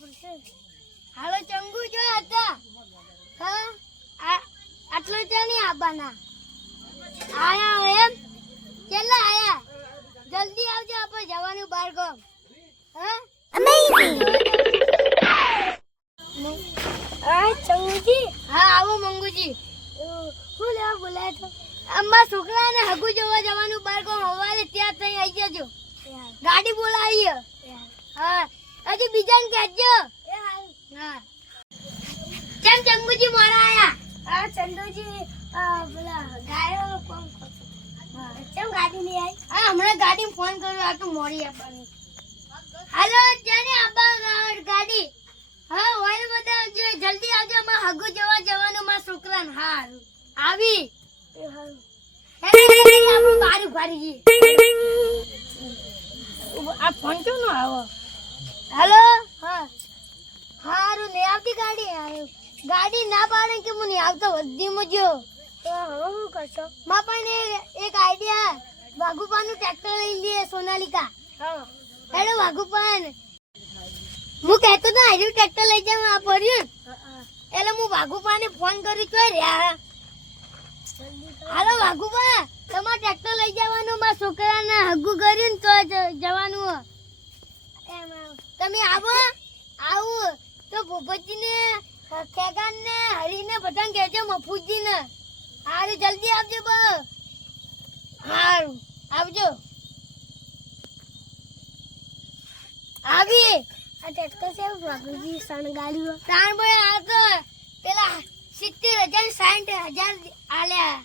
પડશે. હાલો ચંગુ જો હતા. હા આટલો ચાની આબાના આયા એમ કેટલા આયા જલ્દી આવજો આપણે જવાનું બાર ગામ. હા અમેઝિંગ. આ ચંગુજી હા આવો મંગુજી. હું લેવા બોલાય તો અમારા છોકરાને હગુ જોવા જવાનું બાર ગામ હવારે ત્યાં થઈ આવી જજો. ગાડી બોલાવી. હા હજી બીજાને કહેજો. હા કેમ ચંગુજી મોડા આયા? આ ચંદુજી બોલા ગાયો કોમ કેમ ગાડી લઈ આવી? હા હમણાં ગાડી ફોન કર્યો આ તો મોડી આપવાની. હાલો જાને આબા ગાડી. હા ઓય બધા જલ્દી આવજો અમાર હગુ જોવા જવાનું મારા છોકરાને. હા આવી બારું ભારી આ ફોન કેમ નો આવો? હેલો હા હારું લે આવતી ગાડી. ગાડી ના પાડે કે હું નહીં આવતો વધીમાં જો તો હવે શું કરશો? મા પાસે એક આઈડિયા વાઘુપાનું ટ્રેક્ટર લઈ લઈએ સોનાલિકા. હા હેડો વાઘુપાન હું કહેતો તો આઈડિયા ટ્રેક્ટર લઈ જાવ આ પડ્યું એટલે હું વાઘુપાને ફોન કરી તો રહ્યા. હાલો વાઘુપા તમારે ટ્રેક્ટર લઈ જવાનું મારા છોકરાને હગુ કર્યું ને તો જવાનું. તમે આવો આવું તો ભૂપતજીને ખેગાનને હરીને બધાને કહેજો મફુજીને. હારું જલ્દી આવજો બા. હારું આવજો. આવી આ ટ્રેક્ટર છે વાઘુજી શણગાડ્યું તાણ ભાઈ આ તો પેલા 70,000 60,000 આલ્યા.